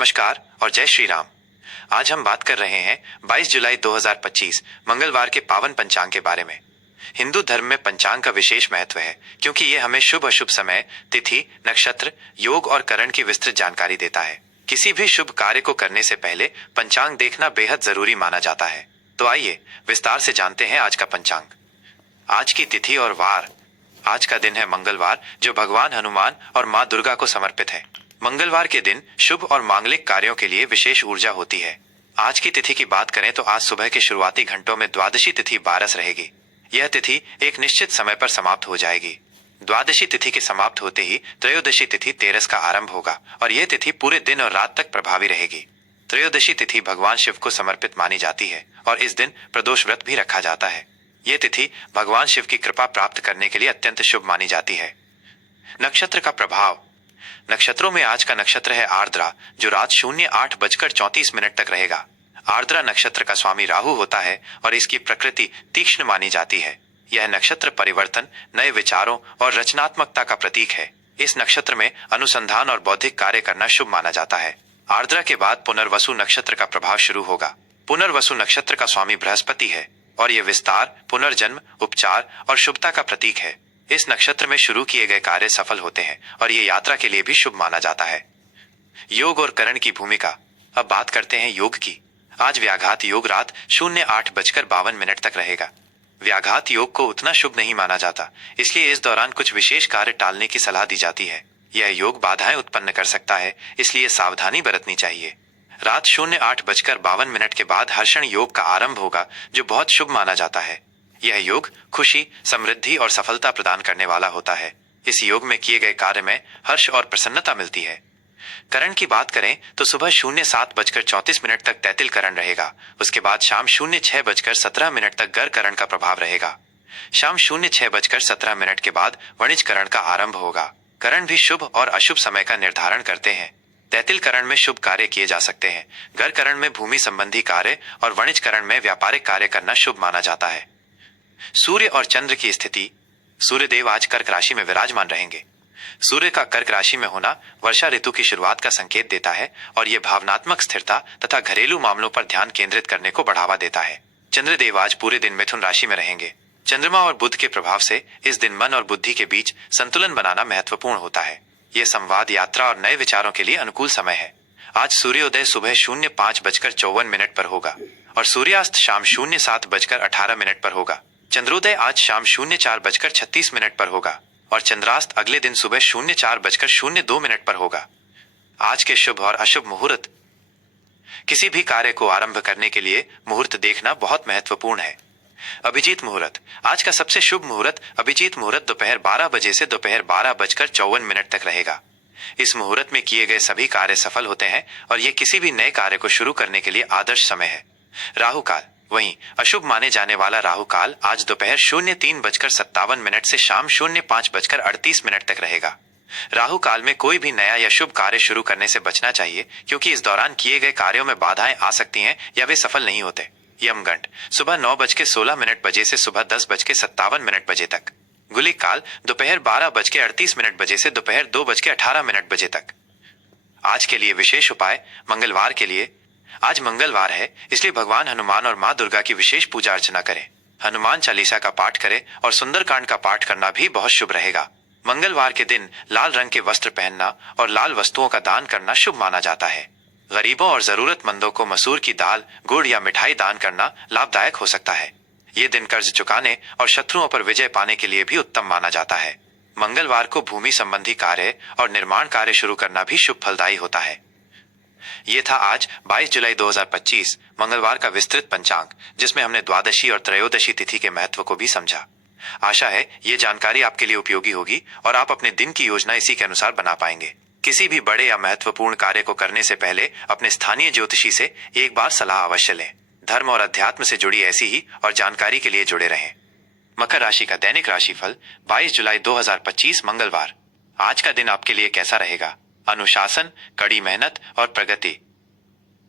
नमस्कार और जय श्री राम। आज हम बात कर रहे हैं 22 जुलाई 2025 मंगलवार के पावन पंचांग के बारे में। हिंदू धर्म में पंचांग का विशेष महत्व है क्योंकि ये हमें शुभ अशुभ समय, तिथि, नक्षत्र, योग और करण की विस्तृत जानकारी देता है। किसी भी शुभ कार्य को करने से पहले पंचांग देखना बेहद जरूरी माना जाता है। तो आइए विस्तार से जानते हैं आज का पंचांग। आज की तिथि और वार। आज का दिन है मंगलवार, जो भगवान हनुमान और माँ दुर्गा को समर्पित है। मंगलवार के दिन शुभ और मांगलिक कार्यों के लिए विशेष ऊर्जा होती है। आज की तिथि की बात करें तो आज सुबह के शुरुआती घंटों में द्वादशी तिथि 12 रहेगी। यह तिथि एक निश्चित समय पर समाप्त हो जाएगी। द्वादशी तिथि के समाप्त होते ही त्रयोदशी तिथि 13 का आरंभ होगा और यह तिथि पूरे दिन और रात तक प्रभावी रहेगी। त्रयोदशी तिथि भगवान शिव को समर्पित मानी जाती है और इस दिन प्रदोष व्रत भी रखा जाता है। यह तिथि भगवान शिव की कृपा प्राप्त करने के लिए अत्यंत शुभ मानी जाती है। नक्षत्र का प्रभाव। नक्षत्रों में आज का नक्षत्र है आर्द्रा, जो रात 08:34 तक रहेगा। आर्द्रा नक्षत्र का स्वामी राहु होता है और इसकी प्रकृति तीक्ष्ण मानी जाती है। यह नक्षत्र परिवर्तन, नए विचारों और रचनात्मकता का प्रतीक है। इस नक्षत्र में अनुसंधान और बौद्धिक कार्य करना शुभ माना जाता है। आर्द्रा के बाद पुनर्वसु नक्षत्र का प्रभाव शुरू होगा। पुनर्वसु नक्षत्र का स्वामी बृहस्पति है और यह विस्तार, पुनर्जन्म, उपचार और शुभता का प्रतीक है। इस नक्षत्र में शुरू किए गए कार्य सफल होते हैं और ये यात्रा के लिए भी शुभ माना जाता है। योग और करण की भूमिका। अब बात करते हैं योग की। आज व्याघात योग रात 08:52 तक रहेगा। व्याघात योग को उतना शुभ नहीं माना जाता, इसलिए इस दौरान कुछ विशेष कार्य टालने की सलाह दी जाती है। यह योग बाधाएं उत्पन्न कर सकता है, इसलिए सावधानी बरतनी चाहिए। रात 08:52 के बाद हर्षण योग का आरंभ होगा, जो बहुत शुभ माना जाता है। यह योग खुशी, समृद्धि और सफलता प्रदान करने वाला होता है। इस योग में किए गए कार्य में हर्ष और प्रसन्नता मिलती है। करण की बात करें तो सुबह 07:34 तक तैतिल करण रहेगा। उसके बाद शाम 06:17 तक गर करण का प्रभाव रहेगा। शाम 06:17 के बाद वणिज करण का आरंभ होगा। करण भी शुभ और अशुभ समय का निर्धारण करते हैं। तैतिल करण में शुभ कार्य किए जा सकते हैं। गर करण में भूमि संबंधी कार्य और वणिज करण में व्यापारिक कार्य करना शुभ माना जाता है। सूर्य और चंद्र की स्थिति। सूर्यदेव आज कर्क राशि में विराजमान रहेंगे। सूर्य का कर्क राशि में होना वर्षा ऋतु की शुरुआत का संकेत देता है और यह भावनात्मक स्थिरता तथा घरेलू मामलों पर ध्यान केंद्रित करने को बढ़ावा देता है। चंद्रदेव आज पूरे दिन मिथुन राशि में रहेंगे। चंद्रमा और बुध के प्रभाव से इस दिन मन और बुद्धि के बीच संतुलन बनाना महत्वपूर्ण होता है। यह संवाद, यात्रा और नए विचारों के लिए अनुकूल समय है। आज सूर्योदय सुबह 05:54 पर होगा और सूर्यास्त शाम 07:18 पर होगा। चंद्रोदय आज शाम 04:36 पर होगा और चंद्रास्त अगले दिन सुबह 04:02 पर होगा। आज के शुभ और अशुभ मुहूर्त। किसी भी कार्य को आरंभ करने के लिए मुहूर्त देखना बहुत महत्वपूर्ण है। अभिजीत मुहूर्त। आज का सबसे शुभ मुहूर्त अभिजीत मुहूर्त दोपहर 12 बजे से दोपहर 12:54 तक रहेगा। इस मुहूर्त में किए गए सभी कार्य सफल होते हैं और यह किसी भी नए कार्य को शुरू करने के लिए आदर्श समय है। राहु काल। वहीं अशुभ माने जाने वाला राहु काल आज दोपहर 03:57 से शाम 05:38 तक रहेगा। राहु काल में कोई भी नया या शुभ कार्य शुरू करने से बचना चाहिए, क्योंकि इस दौरान किए गए कार्यों में बाधाएं आ सकती हैं या वे सफल नहीं होते। यमगंड सुबह 9:16 से सुबह 10:57 तक। गुलिक काल दोपहर 12:38 से दोपहर 2:18 तक। आज के लिए विशेष उपाय। मंगलवार के लिए आज मंगलवार है, इसलिए भगवान हनुमान और माँ दुर्गा की विशेष पूजा अर्चना करें। हनुमान चालीसा का पाठ करें और सुंदरकांड का पाठ करना भी बहुत शुभ रहेगा। मंगलवार के दिन लाल रंग के वस्त्र पहनना और लाल वस्तुओं का दान करना शुभ माना जाता है। गरीबों और जरूरतमंदों को मसूर की दाल, गुड़ या मिठाई दान करना लाभदायक हो सकता है। ये दिन कर्ज चुकाने और शत्रुओं पर विजय पाने के लिए भी उत्तम माना जाता है। मंगलवार को भूमि संबंधी कार्य और निर्माण कार्य शुरू करना भी शुभ फलदायी होता है। ये था आज 22 जुलाई 2025 मंगलवार का विस्तृत पंचांग, जिसमें हमने द्वादशी और त्रयोदशी तिथि के महत्व को भी समझा। आशा है ये जानकारी आपके लिए उपयोगी होगी और आप अपने दिन की योजना इसी के अनुसार बना पाएंगे। किसी भी बड़े या महत्वपूर्ण कार्य को करने से पहले अपने स्थानीय ज्योतिषी से एक बार सलाह अवश्य लें। धर्म और अध्यात्म से जुड़ी ऐसी ही और जानकारी के लिए जुड़े रहें। मकर राशि का दैनिक राशिफल 22 जुलाई 2025 मंगलवार। आज का दिन आपके लिए कैसा रहेगा? अनुशासन, कड़ी मेहनत और प्रगति।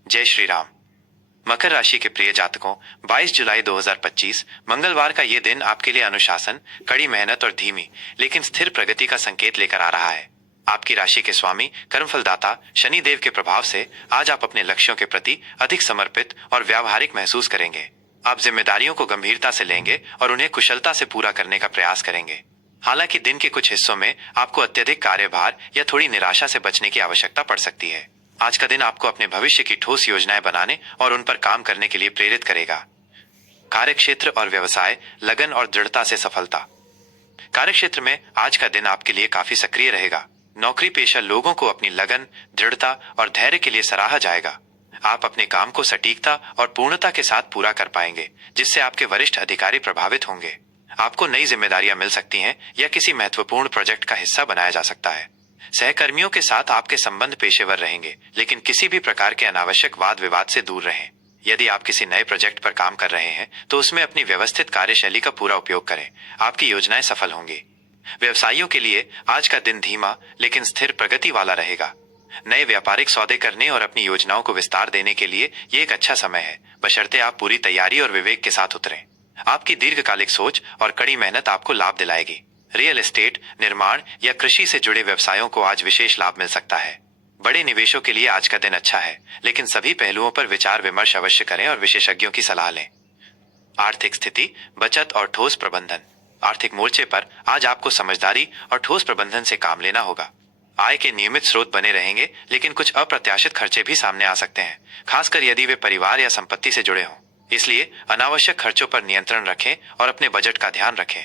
जय श्री राम। मकर राशि के प्रिय जातकों, 22 जुलाई 2025 मंगलवार का ये दिन आपके लिए अनुशासन, कड़ी मेहनत और धीमी लेकिन स्थिर प्रगति का संकेत लेकर आ रहा है। आपकी राशि के स्वामी कर्मफलदाता शनि देव के प्रभाव से आज आप अपने लक्ष्यों के प्रति अधिक समर्पित और व्यावहारिक महसूस करेंगे। आप जिम्मेदारियों को गंभीरता से लेंगे और उन्हें कुशलता से पूरा करने का प्रयास करेंगे। हालांकि दिन के कुछ हिस्सों में आपको अत्यधिक कार्यभार या थोड़ी निराशा से बचने की आवश्यकता पड़ सकती है। आज का दिन आपको अपने भविष्य की ठोस योजनाएं बनाने और उन पर काम करने के लिए प्रेरित करेगा। कार्यक्षेत्र और व्यवसाय, लगन और दृढ़ता से सफलता। कार्यक्षेत्र में आज का दिन आपके लिए काफी सक्रिय रहेगा। नौकरी पेशा लोगों को अपनी लगन, दृढ़ता और धैर्य के लिए सराहा जाएगा। आप अपने काम को सटीकता और पूर्णता के साथ पूरा कर पाएंगे, जिससे आपके वरिष्ठ अधिकारी प्रभावित होंगे। आपको नई जिम्मेदारियां मिल सकती हैं या किसी महत्वपूर्ण प्रोजेक्ट का हिस्सा बनाया जा सकता है। सहकर्मियों के साथ आपके संबंध पेशेवर रहेंगे, लेकिन किसी भी प्रकार के अनावश्यक वाद विवाद से दूर रहें। यदि आप किसी नए प्रोजेक्ट पर काम कर रहे हैं तो उसमें अपनी व्यवस्थित कार्यशैली का पूरा उपयोग करें। आपकी योजनाएं सफल होंगी। व्यवसायियों के लिए आज का दिन धीमा लेकिन स्थिर प्रगति वाला रहेगा। नए व्यापारिक सौदे करने और अपनी योजनाओं को विस्तार देने के लिए ये एक अच्छा समय है, बशर्ते आप पूरी तैयारी और विवेक के साथ उतरें। आपकी दीर्घकालिक सोच और कड़ी मेहनत आपको लाभ दिलाएगी। रियल एस्टेट, निर्माण या कृषि से जुड़े व्यवसायों को आज विशेष लाभ मिल सकता है। बड़े निवेशों के लिए आज का दिन अच्छा है, लेकिन सभी पहलुओं पर विचार विमर्श अवश्य करें और विशेषज्ञों की सलाह लें। आर्थिक स्थिति, बचत और ठोस प्रबंधन। आर्थिक मोर्चे पर आज आपको समझदारी और ठोस प्रबंधन से काम लेना होगा। आय के नियमित स्रोत बने रहेंगे, लेकिन कुछ अप्रत्याशित खर्चे भी सामने आ सकते हैं, खासकर यदि वे परिवार या संपत्ति से जुड़े हों। इसलिए अनावश्यक खर्चों पर नियंत्रण रखें और अपने बजट का ध्यान रखें।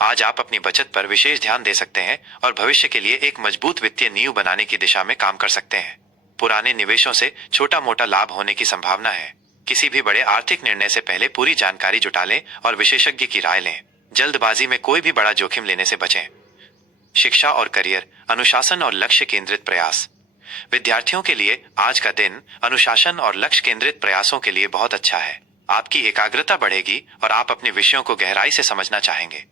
आज आप अपनी बचत पर विशेष ध्यान दे सकते हैं और भविष्य के लिए एक मजबूत वित्तीय नींव बनाने की दिशा में काम कर सकते हैं। पुराने निवेशों से छोटा मोटा लाभ होने की संभावना है। किसी भी बड़े आर्थिक निर्णय से पहले पूरी जानकारी जुटा लें और विशेषज्ञ की राय लें। जल्दबाजी में कोई भी बड़ा जोखिम लेने से बचें। शिक्षा और करियर, अनुशासन और लक्ष्य केंद्रित प्रयास। विद्यार्थियों के लिए आज का दिन अनुशासन और लक्ष्य केंद्रित प्रयासों के लिए बहुत अच्छा है। आपकी एकाग्रता बढ़ेगी और आप अपने विषयों को गहराई से समझना चाहेंगे।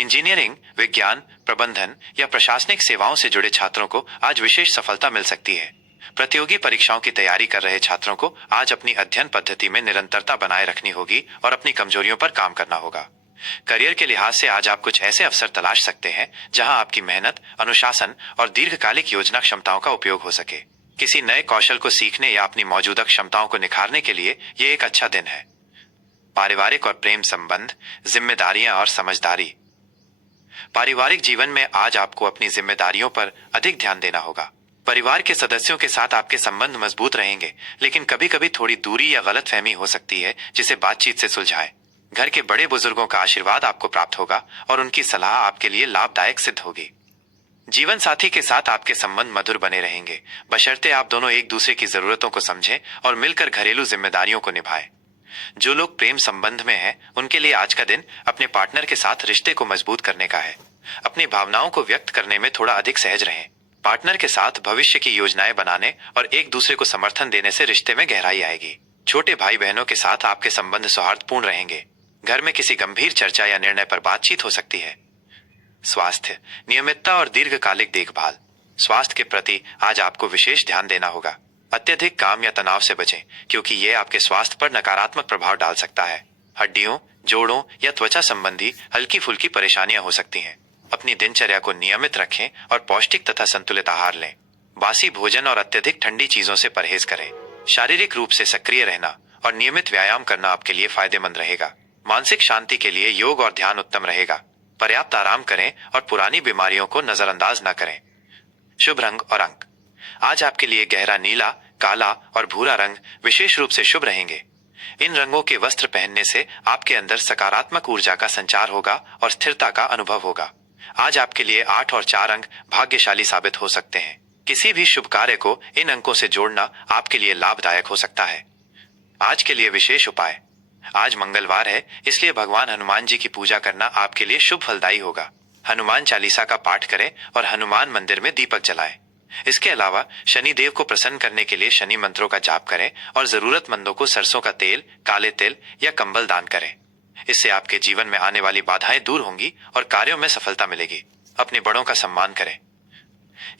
इंजीनियरिंग, विज्ञान, प्रबंधन या प्रशासनिक सेवाओं से जुड़े छात्रों को आज विशेष सफलता मिल सकती है। प्रतियोगी परीक्षाओं की तैयारी कर रहे छात्रों को आज अपनी अध्ययन पद्धति में निरंतरता बनाए रखनी होगी और अपनी कमजोरियों पर काम करना होगा। करियर के लिहाज से आज आप कुछ ऐसे अवसर तलाश सकते हैं जहां आपकी मेहनत, अनुशासन और दीर्घकालिक योजना क्षमताओं का उपयोग हो सके। किसी नए कौशल को सीखने या अपनी मौजूदा क्षमताओं को निखारने के लिए ये एक अच्छा दिन है। पारिवारिक और प्रेम संबंध, जिम्मेदारियां और समझदारी। पारिवारिक जीवन में आज आपको अपनी जिम्मेदारियों पर अधिक ध्यान देना होगा। परिवार के सदस्यों के साथ आपके संबंध मजबूत रहेंगे, लेकिन कभी कभी थोड़ी दूरी या गलतफहमी हो सकती है, जिसे बातचीत से सुलझाएं। घर के बड़े बुजुर्गों का आशीर्वाद आपको प्राप्त होगा और उनकी सलाह आपके लिए लाभदायक सिद्ध होगी। जीवन साथी के साथ आपके संबंध मधुर बने रहेंगे, बशर्ते आप दोनों एक दूसरे की जरूरतों को समझें और मिलकर घरेलू जिम्मेदारियों को निभाएं। जो लोग प्रेम संबंध में हैं, उनके लिए आज का दिन अपने पार्टनर के साथ रिश्ते को मजबूत करने का है। अपनी भावनाओं को व्यक्त करने में थोड़ा अधिक सहज रहें। पार्टनर के साथ भविष्य की योजनाएं बनाने और एक दूसरे को समर्थन देने से रिश्ते में गहराई आएगी। छोटे भाई बहनों के साथ आपके संबंध सौहार्दपूर्ण रहेंगे। घर में किसी गंभीर चर्चा या निर्णय पर बातचीत हो सकती है। स्वास्थ्य, नियमितता और दीर्घकालिक देखभाल। स्वास्थ्य के प्रति आज आपको विशेष ध्यान देना होगा। अत्यधिक काम या तनाव से बचें, क्योंकि यह आपके स्वास्थ्य पर नकारात्मक प्रभाव डाल सकता है। हड्डियों, जोड़ों या त्वचा संबंधी हल्की फुल्की परेशानियां हो सकती हैं। अपनी दिनचर्या को नियमित रखें और पौष्टिक तथा संतुलित आहार लें। बासी भोजन और अत्यधिक ठंडी चीजों से परहेज करें। शारीरिक रूप से सक्रिय रहना और नियमित व्यायाम करना आपके लिए फायदेमंद रहेगा। मानसिक शांति के लिए योग और ध्यान उत्तम रहेगा। पर्याप्त आराम करें और पुरानी बीमारियों को नजरअंदाज न करें। शुभ रंग और अंक। आज आपके लिए गहरा नीला, काला और भूरा रंग विशेष रूप से शुभ रहेंगे। इन रंगों के वस्त्र पहनने से आपके अंदर सकारात्मक ऊर्जा का संचार होगा और स्थिरता का अनुभव होगा। आज आपके लिए 8 और 4 अंक भाग्यशाली साबित हो सकते हैं। किसी भी शुभ कार्य को इन अंकों से जोड़ना आपके लिए लाभदायक हो सकता है। आज के लिए विशेष उपाय। आज मंगलवार है, इसलिए भगवान हनुमान जी की पूजा करना आपके लिए शुभ फलदायी होगा। हनुमान चालीसा का पाठ करें और हनुमान मंदिर में दीपक जलाएं। इसके अलावा शनि देव को प्रसन्न करने के लिए शनि मंत्रों का जाप करें और जरूरतमंदों को सरसों का तेल, काले तिल या कंबल दान करें। इससे आपके जीवन में आने वाली बाधाएं दूर होंगी और कार्यों में सफलता मिलेगी। अपने बड़ों का सम्मान करें।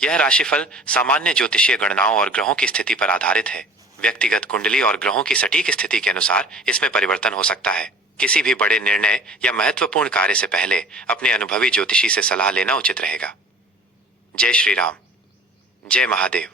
यह राशिफल सामान्य ज्योतिषीय गणनाओं और ग्रहों की स्थिति पर आधारित है। व्यक्तिगत कुंडली और ग्रहों की सटीक स्थिति के अनुसार इसमें परिवर्तन हो सकता है। किसी भी बड़े निर्णय या महत्वपूर्ण कार्य से पहले अपने अनुभवी ज्योतिषी से सलाह लेना उचित रहेगा। जय श्री राम। जय महादेव।